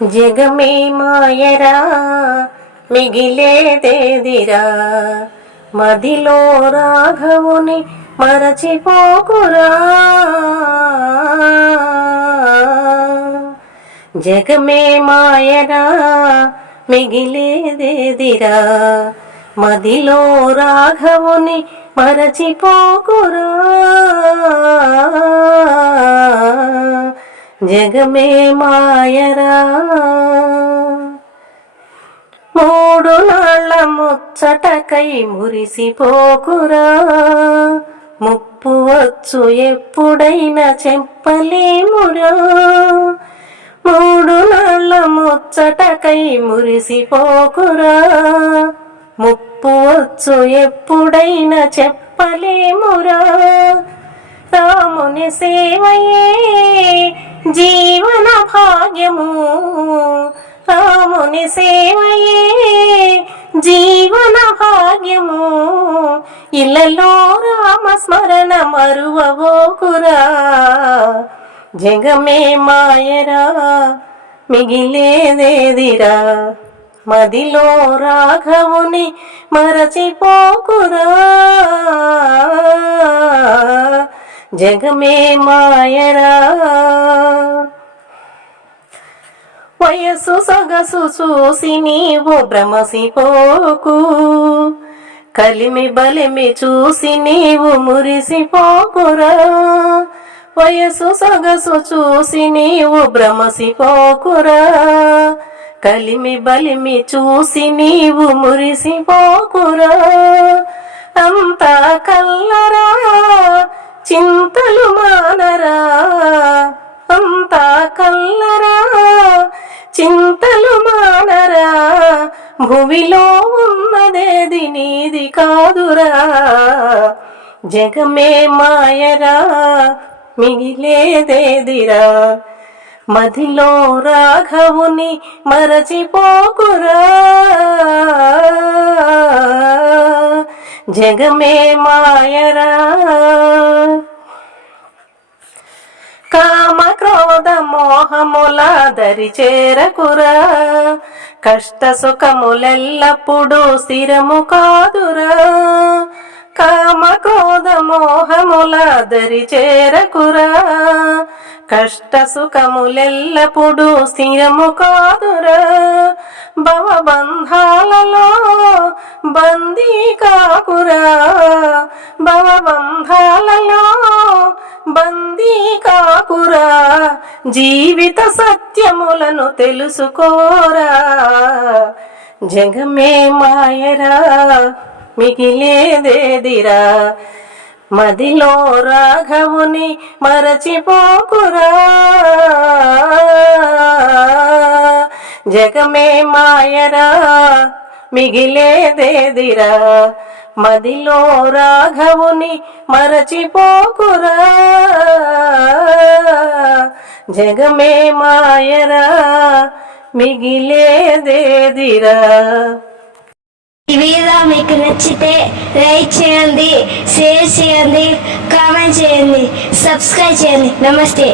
జగమే మాయరా మిగిలేదేదిరా, మదిలో రాఘవుని మరచిపోకురా. జగమే మాయరా మిగిలేదేదిరా, మదిలో రాఘవుని మరచిపోకురా. జగమే మాయరా. మూడు నాళ్ళ ముచ్చటకై మురిసిపోకురా, ముప్పు వచ్చు ఎప్పుడైనా చెప్పలేమురా. మూడు నాళ్ళ ముచ్చటకై మురిసిపోకురా, ముప్పు వచ్చు ఎప్పుడైనా చెప్పలేమురా. రాముని సేవయే జీవన భాగ్యము, రాముని సేవయే జీవన భాగ్యము. ఇళ్ళలో రామస్మరణ మరువబోకురా. జగమే మాయరా మిగిలేదేదిరా, మదిలో రాఘవుని మరచిపోకురా. జగమే మాయరా. వయసు సొగసు చూసి నీవు భ్రమసిపోకు, కలిమి బలిమి చూసి నీవు మురిసిపోకురా. వయసు సొగసు చూసి నీవు భ్రమసిపోకురా, కలిమి బలిమి చూసి నీవు మురిసిపోకురా. అంతా కల్లరా చింతలు మానరా, అంతా కల్లరా చింతలు మానరా. భూమిలో ఉన్నదేది నీది కాదురా. జగమే మాయరా మిగిలేదేదిరా, మదిలో రాఘవుని మరచిపోకురా. జగమే మాయరా. కామ క్రోధ మోహముల దరి చేరకురా, కష్ట సుఖములెల్లప్పుడూ స్థిరము కాదురా. కామ క్రోధ మోహముల దరి చేరకురా, కష్ట సుఖములెల్లప్పుడూ స్థిరము కాదురా. భవబంధాలలో బందీ కాకురా, భవబంధాలలో బందీ కాకురా. జీవిత సత్యములను తెలుసుకోరా. జగమే మాయరా మిగిలేదేదిరా, మదిలో రాఘవుని మరచిపోకురా. జగమే మాయరా మిగిలేదేదిరా, మదిలో రాఘవుని మరచిపోకురా. జగమే మాయరా మిగిలేదేదిరా. ఈ వీడియో మీకు నచ్చితే లైక్ చేయండి, షేర్ చేయండి, కామెంట్ చేయండి, సబ్స్క్రైబ్ చేయండి. నమస్తే.